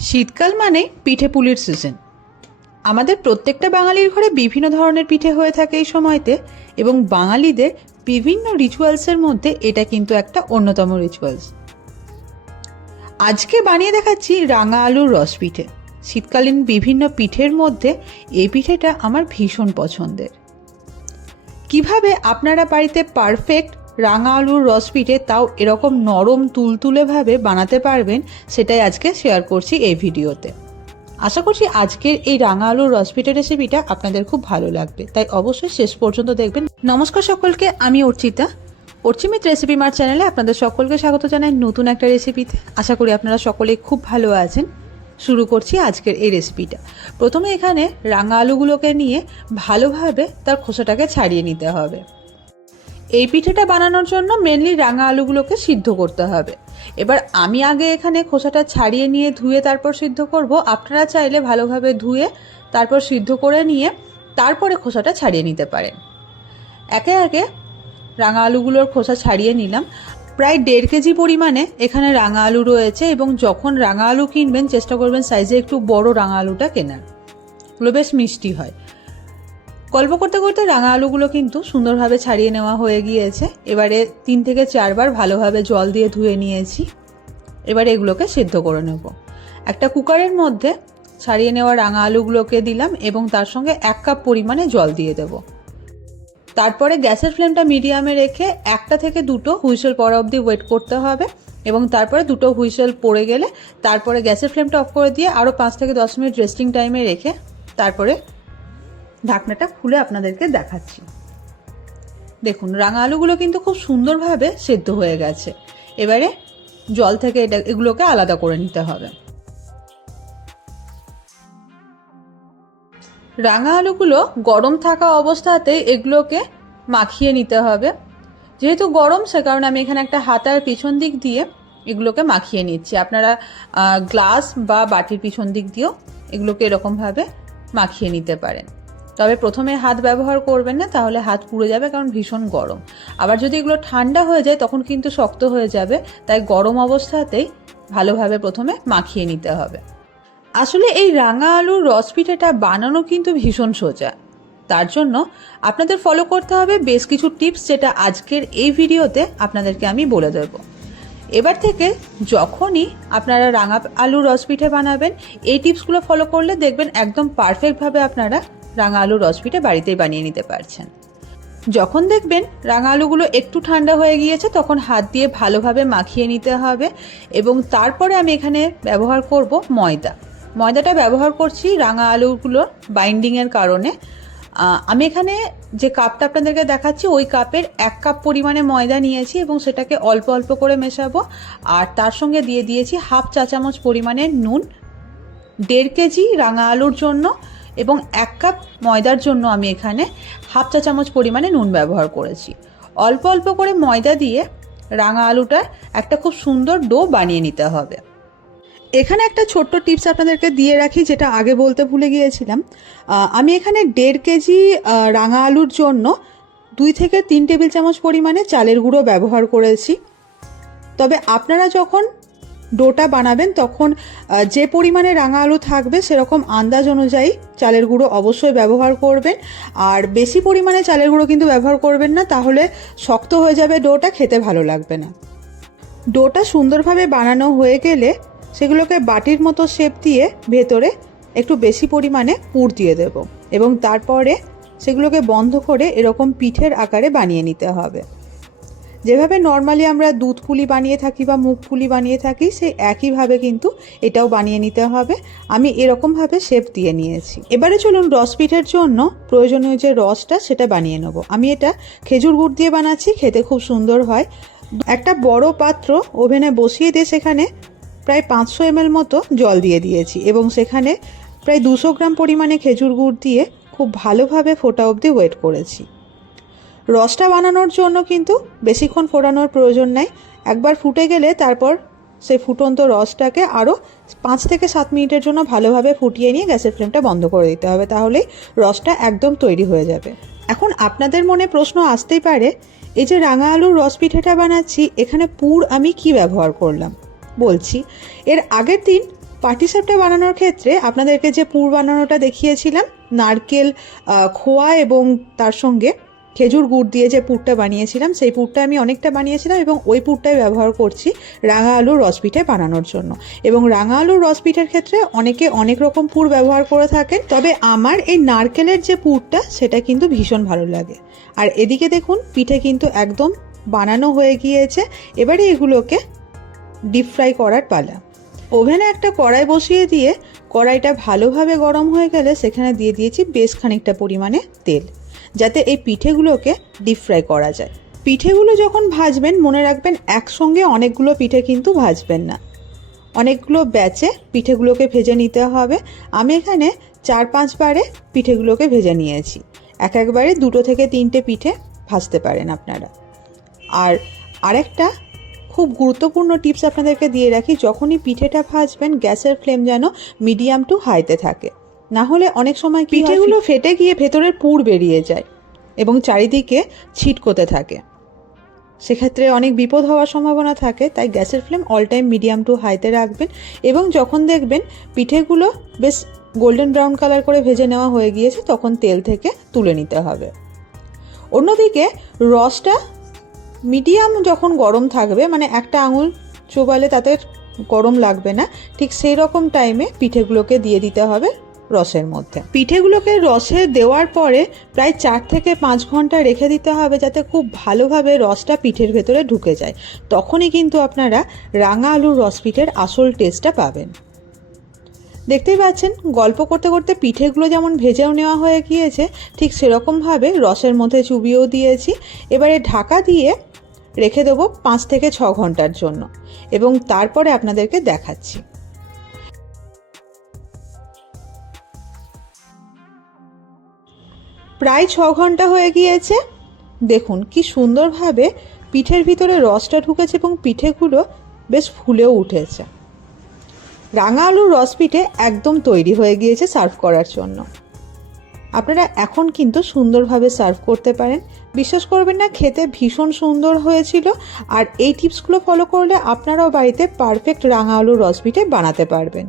শীতকাল মানে পিঠে পুলির সিজন। আমাদের প্রত্যেকটা বাঙালির ঘরে বিভিন্ন ধরনের পিঠে হয়ে থাকে এই সময়তে, এবং বাঙালিদের বিভিন্ন রিচুয়ালসের মধ্যে এটা কিন্তু একটা অন্যতম রিচুয়ালস। আজকে বানিয়ে দেখাচ্ছি রাঙা আলুর রস পিঠে। শীতকালীন বিভিন্ন পিঠের মধ্যে এই পিঠেটা আমার ভীষণ পছন্দের। কিভাবে আপনারা বাড়িতে পারফেক্ট রাঙা আলুর রস পিঠে, তাও এরকম নরম তুলতুলেভাবে বানাতে পারবেন, সেটাই আজকে শেয়ার করছি এই ভিডিওতে। আশা করছি আজকের এই রাঙা আলুর রস পিঠে রেসিপিটা আপনাদের খুব ভালো লাগবে, তাই অবশ্যই শেষ পর্যন্ত দেখবেন। নমস্কার সকলকে, আমি অর্চিতা। অর্চিমিত রেসিপি মার চ্যানেলে আপনাদের সকলকে স্বাগত জানাই নতুন একটা রেসিপিতে। আশা করি আপনারা সকলেই খুব ভালো আছেন। শুরু করছি আজকের এই রেসিপিটা। প্রথমে এখানে রাঙা আলুগুলোকে নিয়ে ভালোভাবে তার খোসাটাকে ছাড়িয়ে নিতে হবে। এই পিঠেটা বানানোর জন্য মেনলি রাঙা আলুগুলোকে সিদ্ধ করতে হবে। এবার আমি আগে এখানে খোসাটা ছাড়িয়ে নিয়ে ধুয়ে তারপর সিদ্ধ করব। আপনারা চাইলে ভালোভাবে ধুয়ে তারপর সিদ্ধ করে নিয়ে তারপরে খোসাটা ছাড়িয়ে নিতে পারেন। একে একে রাঙা আলুগুলোর খোসা ছাড়িয়ে নিলাম। প্রায় 1.5 কেজি পরিমাণে এখানে রাঙা আলু রয়েছে, এবং যখন রাঙা আলু কিনবেন চেষ্টা করবেন সাইজে একটু বড় রাঙা আলুটা কেনার, ওগুলো বেশ মিষ্টি হয়। গল্প করতে করতে রাঙা আলুগুলো কিন্তু সুন্দরভাবে ছাড়িয়ে নেওয়া হয়ে গিয়েছে। এবারে 3 থেকে 4 বার ভালোভাবে জল দিয়ে ধুয়ে নিয়েছি। এবারে এগুলোকে সিদ্ধ করে নেব। একটা কুকারের মধ্যে ছাড়িয়ে নেওয়া রাঙা আলুগুলোকে দিলাম এবং তার সঙ্গে 1 কাপ পরিমাণে জল দিয়ে দেব। তারপরে গ্যাসের ফ্লেমটা মিডিয়ামে রেখে 1 থেকে 2 হুইসেল পড়া অবধি ওয়েট করতে হবে, এবং তারপরে 2 হুইসেল পড়ে গেলে তারপরে গ্যাসের ফ্লেমটা অফ করে দিয়ে আরও 5 থেকে 10 মিনিট রেস্টিং টাইমে রেখে তারপরে ঢাকনাটা খুলে আপনাদেরকে দেখাচ্ছি। দেখুন রাঙা আলুগুলো কিন্তু খুব সুন্দরভাবে সেদ্ধ হয়ে গেছে। এবারে জল থেকে এগুলোকে আলাদা করে নিতে হবে। রাঙা আলুগুলো গরম থাকা অবস্থাতেই এগুলোকে মাখিয়ে নিতে হবে। যেহেতু গরম, সে কারণে আমি এখানে একটা হাতার পিছন দিক দিয়ে এগুলোকে মাখিয়ে নিচ্ছি। আপনারা গ্লাস বা বাটির পিছন দিক দিয়েও এগুলোকে এরকমভাবে মাখিয়ে নিতে পারেন। তবে প্রথমে হাত ব্যবহার করবেন না, তাহলে হাত পুড়ে যাবে, কারণ ভীষণ গরম। আবার যদি এগুলো ঠান্ডা হয়ে যায় তখন কিন্তু শক্ত হয়ে যাবে, তাই গরম অবস্থাতেই ভালোভাবে প্রথমে মাখিয়ে নিতে হবে। আসলে এই রাঙা আলুর রস পিঠেটা বানানো কিন্তু ভীষণ সোজা। তার জন্য আপনাদের ফলো করতে হবে বেশ কিছু টিপস, যেটা আজকের এই ভিডিওতে আপনাদেরকে আমি বলে দেব। এবার থেকে যখনই আপনারা রাঙা আলুর রস পিঠে বানাবেন, এই টিপসগুলো ফলো করলে দেখবেন একদম পারফেক্টভাবে আপনারা রাঙা আলুর রস পিঠে বাড়িতেই বানিয়ে নিতে পারছেন। যখন দেখবেন রাঙা আলুগুলো একটু ঠান্ডা হয়ে গিয়েছে, তখন হাত দিয়ে ভালোভাবে মাখিয়ে নিতে হবে। এবং তারপরে আমি এখানে ব্যবহার করব ময়দা। ময়দাটা ব্যবহার করছি রাঙা আলুগুলোর বাইন্ডিংয়ের কারণে। আমি এখানে যে কাপটা আপনাদেরকে দেখাচ্ছি ওই কাপের 1 কাপ পরিমাণে ময়দা নিয়েছি, এবং সেটাকে অল্প অল্প করে মেশাবো। আর তার সঙ্গে দিয়ে দিয়েছি 1/2 চা চামচ পরিমাণের নুন। 1.5 কেজি রাঙা আলুর জন্য এবং 1 কাপ ময়দার জন্য আমি এখানে 1/2 চা চামচ পরিমাণে নুন ব্যবহার করেছি। অল্প অল্প করে ময়দা দিয়ে রাঙা আলুটার একটা খুব সুন্দর ডো বানিয়ে নিতে হবে। এখানে একটা ছোট্ট টিপস আপনাদেরকে দিয়ে রাখি, যেটা আগে বলতে ভুলে গিয়েছিলাম। আমি এখানে 1.5 কেজি রাঙা আলুর জন্য 2 থেকে 3 টেবিল চামচ পরিমাণে চালের গুঁড়ো ব্যবহার করেছি। তবে আপনারা যখন ডোটা বানাবেন তখন যে পরিমাণে রাঙা আলু থাকবে সেরকম আন্দাজ অনুযায়ী চালের গুঁড়ো অবশ্যই ব্যবহার করবেন। আর বেশি পরিমাণে চালের গুঁড়ো কিন্তু ব্যবহার করবেন না, তাহলে শক্ত হয়ে যাবে ডোটা, খেতে ভালো লাগবে না। ডোটা সুন্দরভাবে বানানো হয়ে গেলে সেগুলোকে বাটির মতো শেপ দিয়ে ভেতরে একটু বেশি পরিমাণে পুর দিয়ে দেব, এবং তারপরে সেগুলোকে বন্ধ করে এরকম পিঠের আকারে বানিয়ে নিতে হবে। যেভাবে নর্মালি আমরা দুধ পুলি বানিয়ে থাকি বা মুগ পুলি বানিয়ে থাকি, সেই একইভাবে কিন্তু এটাও বানিয়ে নিতে হবে। আমি এরকমভাবে শেপ দিয়ে নিয়েছি। এবারে চলুন রস পিঠের জন্য প্রয়োজনীয় যে রসটা সেটা বানিয়ে নেব। আমি এটা খেজুর গুড় দিয়ে বানাচ্ছি, খেতে খুব সুন্দর হয়। একটা বড় পাত্র ওভেনে বসিয়ে দিয়ে সেখানে প্রায় 500 ml মতো জল দিয়ে দিয়েছি, এবং সেখানে প্রায় 200 গ্রাম পরিমাণে খেজুর গুড় দিয়ে খুব ভালোভাবে ফোটা অবধি ওয়েট করেছি। রসটা বানানোর জন্য কিন্তু বেশিক্ষণ ফোটানোর প্রয়োজন নাই। একবার ফুটে গেলে তারপর সেই ফুটন্ত রসটাকে আরও 5 থেকে 7 মিনিটের জন্য ভালোভাবে ফুটিয়ে নিয়ে গ্যাসের ফ্লেমটা বন্ধ করে দিতে হবে, তাহলেই রসটা একদম তৈরি হয়ে যাবে। এখন আপনাদের মনে প্রশ্ন আসতেই পারে, এই যে রাঙা আলুর রস পিঠেটা বানাচ্ছি, এখানে পুর আমি কি ব্যবহার করলাম। বলছি, এর আগের দিন পাটিসাপটা বানানোর ক্ষেত্রে আপনাদেরকে যে পুর বানানোটা দেখিয়েছিলাম, নারকেল, খোয়া এবং তার সঙ্গে খেজুর গুড় দিয়ে যে পুরটা বানিয়েছিলাম, সেই পুরটা আমি অনেকটা বানিয়েছিলাম এবং ওই পুরটাই ব্যবহার করছি রাঙা আলুর রসপিঠে বানানোর জন্য। এবং রাঙা আলুর রসপিঠের ক্ষেত্রে অনেকে অনেক রকম পুর ব্যবহার করে থাকেন, তবে আমার এই নারকেলের যে পুরটা সেটা কিন্তু ভীষণ ভালো লাগে। আর এদিকে দেখুন পিঠে কিন্তু একদম বানানো হয়ে গিয়েছে। এবারে এগুলোকে ডিপ ফ্রাই করার পালা। ওভেনে একটা কড়াই বসিয়ে দিয়ে কড়াইটা ভালোভাবে গরম হয়ে গেলে সেখানে দিয়ে দিয়েছি বেশ খানিকটা পরিমাণে তেল, যাতে এই পিঠেগুলোকে ডিপ ফ্রাই করা যায়। পিঠেগুলো যখন ভাজবেন মনে রাখবেন একসঙ্গে অনেকগুলো পিঠে কিন্তু ভাজবেন না, অনেকগুলো ব্যাচে পিঠেগুলোকে ভেজে নিতে হবে। আমি এখানে 4-5 বারে পিঠেগুলোকে ভেজে নিয়েছি। একবারে 2 থেকে 3টে পিঠে ভাজতে পারেন আপনারা। আর আরেকটা খুব গুরুত্বপূর্ণ টিপস আপনাদেরকে দিয়ে রাখি, যখনই পিঠেটা ভাজবেন গ্যাসের ফ্লেম যেন মিডিয়াম টু হাইতে থাকে, না হলে অনেক সময় পিঠেগুলো ফেটে গিয়ে ভেতরের পুর বেরিয়ে যায় এবং চারিদিকে ছিটকোতে থাকে, সেক্ষেত্রে অনেক বিপদ হওয়ার সম্ভাবনা থাকে। তাই গ্যাসের flame all time medium to হাইতে রাখবেন এবং যখন দেখবেন পিঠেগুলো বেশ গোল্ডেন ব্রাউন কালার করে ভেজে নেওয়া হয়ে গিয়েছে তখন তেল থেকে তুলে নিতে হবে। অন্যদিকে রসটা মিডিয়াম যখন গরম থাকবে, মানে একটা আঙুল চোবালে তাতে গরম লাগবে না, ঠিক সেই রকম টাইমে পিঠেগুলোকে দিয়ে দিতে হবে রসের মধ্যে। পিঠেগুলোকে রসে দেওয়ার পরে প্রায় 4 থেকে 5 ঘন্টা রেখে দিতে হবে, যাতে খুব ভালোভাবে রসটা পিঠের ভেতরে ঢুকে যায়। তখনই কিন্তু আপনারা রাঙা আলুর রস পিঠের আসল টেস্টটা পাবেন। দেখতেই পাচ্ছেন গল্প করতে করতে পিঠেগুলো যেমন ভেজেও নেওয়া হয়ে গিয়েছে, ঠিক সেরকমভাবে রসের মধ্যে চুবিয়েও দিয়েছি। এবারে ঢাকা দিয়ে রেখে দেবো 5 থেকে 6 ঘন্টার জন্য এবং তারপরে আপনাদেরকে দেখাচ্ছি। প্রায় 6 ঘন্টা হয়ে গিয়েছে। দেখুন কি সুন্দরভাবে পিঠের ভিতরে রসটা ঢুকেছে এবং পিঠেগুলো বেশ ফুলেও উঠেছে। রাঙা আলুর রস পিঠে একদম তৈরি হয়ে গিয়েছে সার্ভ করার জন্য। আপনারা এখন কিন্তু সুন্দরভাবে সার্ভ করতে পারেন। বিশ্বাস করবেন না, খেতে ভীষণ সুন্দর হয়েছিল। আর এই টিপসগুলো ফলো করলে আপনারাও বাড়িতে পারফেক্ট রাঙা আলুর রস পিঠে বানাতে পারবেন।